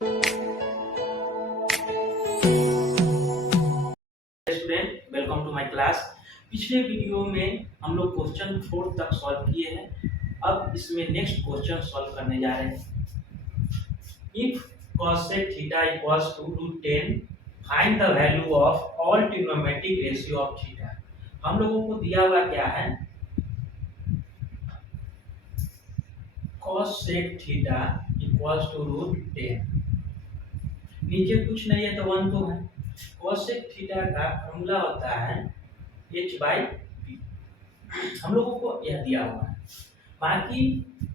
Student, welcome to my class. पिछले video में हम लोग क्वेश्चन 4 तक सॉल्व किए हैं। अब इसमें नेक्स्ट क्वेश्चन सॉल्व करने जा रहे हैं। If cosec theta equals to √10, find the value of all trigonometric ratio of theta. हम लोगों को दिया हुआ क्या है, cosec थीटा इक्वल्स टू √10। नीचे कुछ नहीं है तो 1 तो है। cosec थीटा का फॉर्मूला होता है h/p। हम लोगों को यह दिया हुआ है। बाकी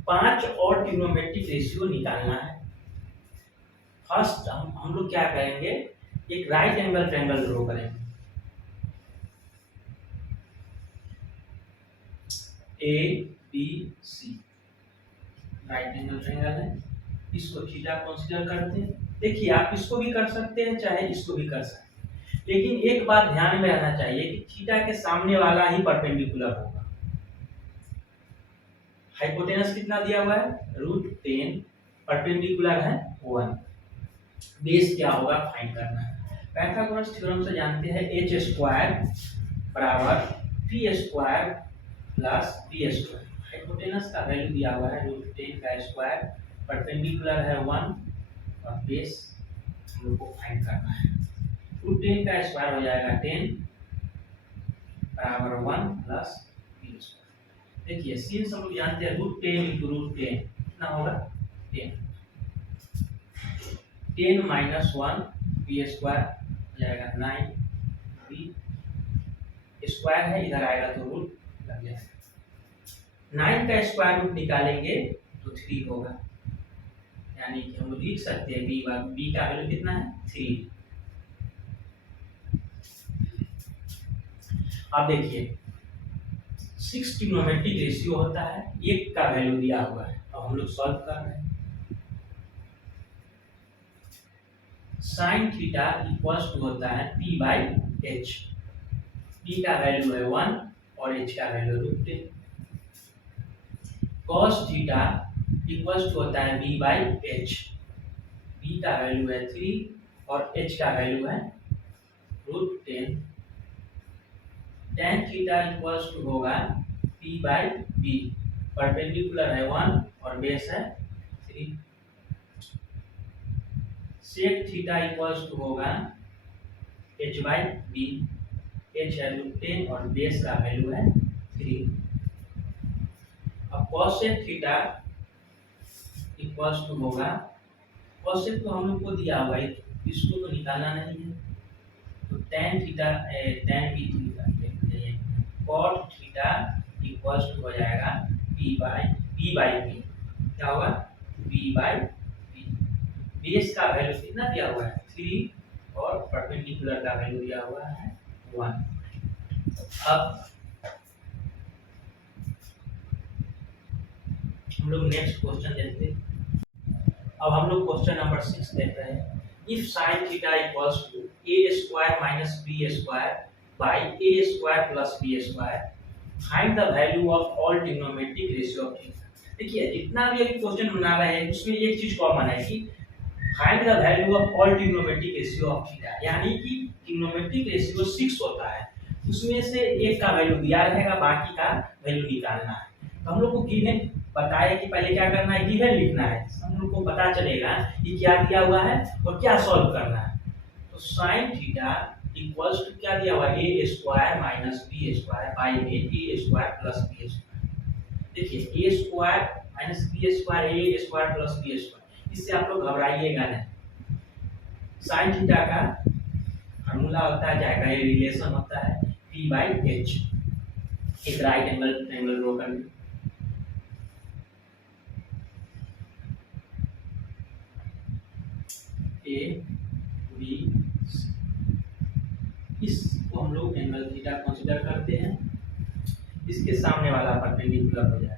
5 और ट्रिग्नोमेट्रिक रेशियो निकालना है। फर्स्ट हम लोग क्या करेंगे, एक राइट एंगल ट्रायंगल ड्रॉ करेंगे। A B C right angle triangle है, इसको थीटा कंसीडर करते हैं। देखिए, आप इसको भी कर सकते हैं चाहे इसको भी कर सकते हैं, लेकिन एक बात ध्यान में रहना चाहिए कि थीटा के सामने वाला ही परपेंडिकुलर होगा। हाइपोटेनस कितना दिया हुआ है, √10, परपेंडिकुलर है 1। बेस क्या होगा फाइंड करना है। पाइथागोरस थ्योरम से जानते हैं h² बराबर p² प्लस b²। हाइपोटेनस का वैल्यू दिया हुआ है √10 का स्क्वायर, परपेंडिकुलर है 1 और बेस हम लोग को फाइंड करना है। √10 का स्क्वायर हो जाएगा 10 बराबर 1 प्लस b²। देखिए, सिंस हम लोग जानते हैं √10 × √10 कितना होगा 10। 10 - 1 b² हो जाएगा 9, b स्क्वायर है इधर आएगा तो रूट लग जाएगा। 9 का स्क्वायर रूट निकालेंगे तो 3 होगा, यानी कि हम लोग लिख सकते हैं b का वैल्यू कितना है 3। अब देखिए, 6 ट्रिग्नोमेट्रिक रेशियो होता है, एक का वैल्यू दिया हुआ है। अब हम लोग सॉल्व कर रहे हैं। साइन थीटा इक्वल्स टू होता है p/h। p का वैल्यू है 1 और h का value √10। cos theta equals to होता है b/h। b का वैल्यू है 3 और h का वैल्यू है √10। tan थीटा इक्वल्स टू होगा p/b, परपेंडिकुलर है 1 और बेस है 3। sec थीटा इक्वल्स टू होगा h/b, h है √10 और बेस का वैल्यू है 3। अब cosec थीटा इक्वल्स टू होगा, cosec तो हम लोग को दिया हुआ है, इसको तो निकालना नहीं है, तो tan theta tan b theta देखते हैं। cot थीटा इक्वल्स टू हो जाएगा b/p। क्या होगा b/p। बेस का वैल्यू कितना दिया हुआ है 3 और परपेंडिकुलर का वैल्यू दिया हुआ है 1। अब हम लोग नेक्स्ट क्वेश्चन देखते हैं। अब हम लोग क्वेश्चन नंबर 6 देख रहे हैं। If sin theta equals to a² - b² by a² plus b², find the value of all trigonometric ratio of theta. देखिए, जितना भी अभी क्वेश्चन बना रहे हैं उसमें एक चीज कॉमन है कि find the value of all trigonometric ratio of theta, यानी कि ट्रिग्नोमेट्रिक रेशियो 6 होता है, उसमें से एक का वैल्यू दिया रहेगा, बाकी का वैल्यू निकालना है। तो हम लोग को गिवन बताया कि पहले क्या करना है, गिवन लिखना है, हम लोग को पता चलेगा कि क्या दिया हुआ है और क्या सॉल्व करना है। तो sin थीटा इक्वल्स टू क्या दिया हुआ है, a² - b² bye a² plus b²। देखिए, a² - b² a² plus b², इससे आप लोग घबराइएगा नहीं। sin थीटा का फार्मूला होता है, जाएगा ये रिलेशन होता है p/h। एक राइट एंगल ट्रायंगल ड्रॉ करना। ए बी सी, इसको हम लोग एंगल थीटा कंसीडर करते हैं। इसके सामने वाला परपेंडिकुलर हो जाएगा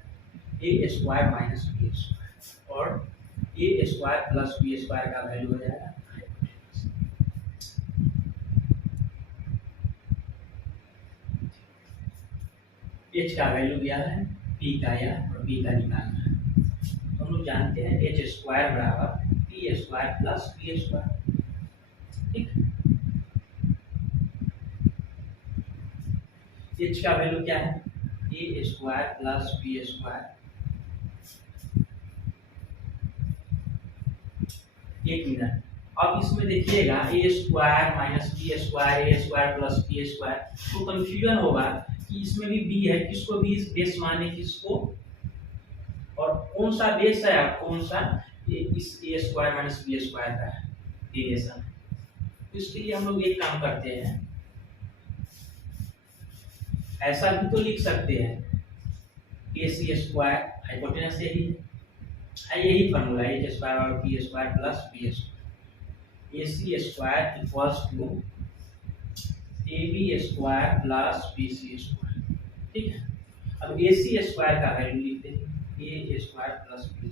a² - b² और a² प्लस b² का वैल्यू हो जाएगा h का वैल्यू दिया है, p का या और b का निकालना है। हम लोग जानते हैं h² बराबर ए स्क्वायर प्लस बी स्क्वायर। ठीक, एच का वैल्यू क्या है, A square plus B square. एक मिनट, अब इसमें देखिएगा ए square minus B square, A square plus B square, तो कंफ्यूजन होगा कि इसमें भी बी है, किसको बी बेस माने किसको, और कौन सा बेस है और कौन सा इस ए स्क्वायर माइनस बी स्क्वायर का है डेरिवेशन। तो इसके लिए हम लोग एक काम करते हैं, ऐसा भी तो लिख सकते हैं ए सी स्क्वायर हाइपोटेनस यही है, यही फॉर्मूला है, ए स्क्वायर और B square plus B square. A C square equals to A B square plus B C square. ठीक है, अब ए सी स्क्वायर का वैल्यू लिखते हैं, A square plus B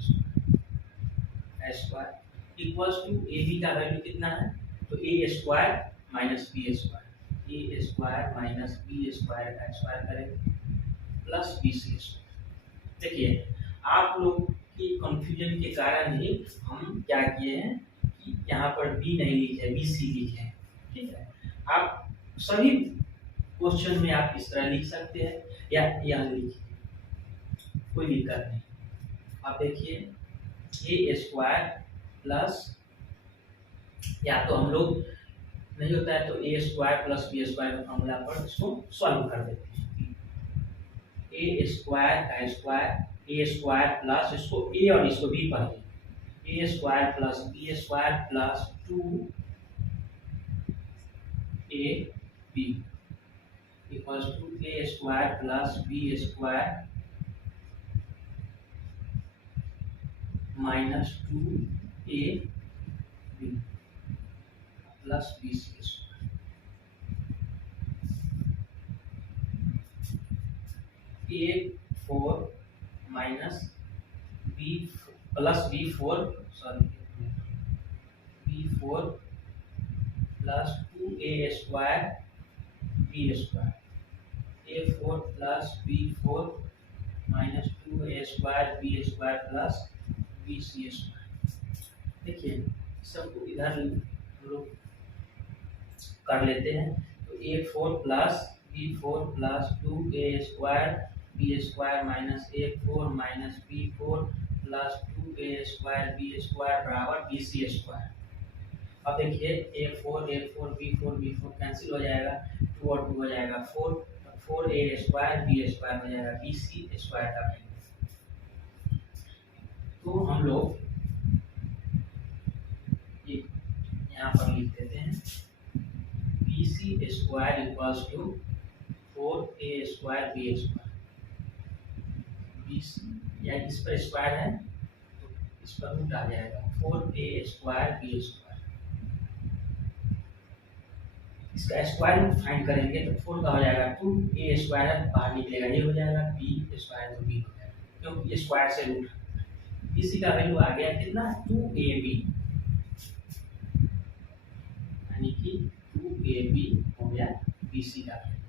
square equals to A B का value कितना है, तो A square minus B square, A square minus B square का स्क्वायर करेंगे प्लस बी सी स्क्वायर। देखिए, आप लोग की कंफ्यूजन के कारण ही हम क्या किए हैं कि यहाँ पर बी नहीं लिखे, बी सी लिखे हैं। ठीक है, आप सभी क्वेश्चन में आप इस तरह लिख सकते हैं या यह लिखिए, कोई दिक्कत नहीं। आप देखिए ए स्क्वायर प्लस, या तो हम लोग नहीं होता है तो A square plus B square का फॉर्मूला पर इसको सॉल्व कर देते हैं। ए स्क्वायर का स्क्वायर, ए स्क्वायर प्लस इसको ए और इसको बी पढ़िए, A square plus B square plus 2 A B equals to A square plus B square minus 2 A B plus B C square. A 4 minus B plus B 4, sorry B 4 plus 2 A square B square, A 4 plus B 4 minus 2 A square B square plus B C square. देखिए सबको इधर हम लोग कर लेते हैं, तो A 4 plus B 4 plus 2 A square B square minus A 4 minus B 4 plus 2 A square B square बराबर बी सी स्क्वायर। अब देखिए ए 4 बी 4 कैंसिल हो जाएगा, 2 और 2 हो जाएगा 4, 4 ए स्क्वायर बी स्क्वायर हो जाएगा बी सी स्क्वायर का वैल्यू। तो हम लोग ये यहाँ पर लिख देते हैं, B C square equals to 4 A square B square, या इस पर स्क्वायर है तो इस पर रूट आ जाएगा 4 ए स्क्वायर बी स्क्वायर। इसका स्क्वायर रूट फाइंड करेंगे तो 4 का हो जाएगा 2, ए स्क्वायर बाहर निकलेगा ये हो जाएगा, बी स्क्वायर तो बी हो जाएगा क्योंकि स्क्वायर से रूट, बी सी का वैल्यू आ गया कितना 2 ए बी, यानी कि 2 ए बी हो गया बी सी का वैल्यू।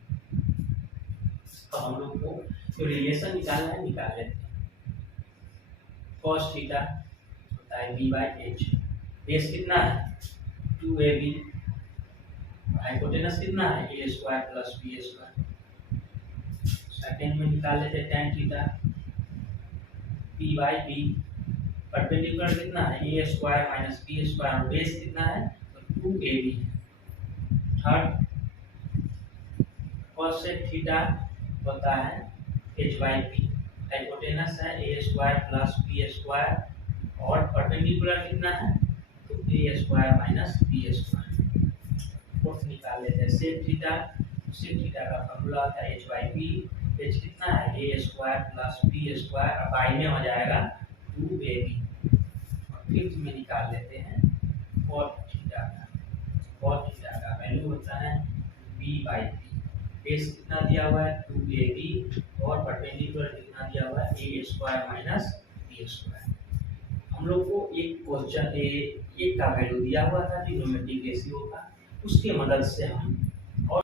तो हम लोग को जो रिलेशन निकालना है निकाल लेते हैं। cos थीटा होता है b बाई एच, बेस कितना है 2ab, हाइपोटेनस कितना है A square plus B square. Second में निकाल लेते हैं tan theta p by B, perpendicular कितना है A square minus B square, और बेस कितना है तो 2ab है। थर्ड cos थीटा होता है h बाई पी, हाइपोटेनस है A square plus B square, और परपेंडिकुलर कितना है तो A square minus B square. Fourth निकाल लेते हैं सेक थीटा, सेक थीटा का फॉर्मूला होता है h बाई पी, h कितना है A square plus B square, अब बाई में हो जाएगा 2ab। और फिफ्थ में निकाल लेते हैं cot थीटा का, cot थीटा का वैल्यू होता है b बाई पी, बेस कितना दिया हुआ है 2ab, और परपेंडिकुलर कितना दिया हुआ है A square minus B square. हम लोग को एक क्वेश्चन एक का वैल्यू दिया हुआ था ट्रिग्नोमेट्रिक रेशियो का, उसके मदद से हम और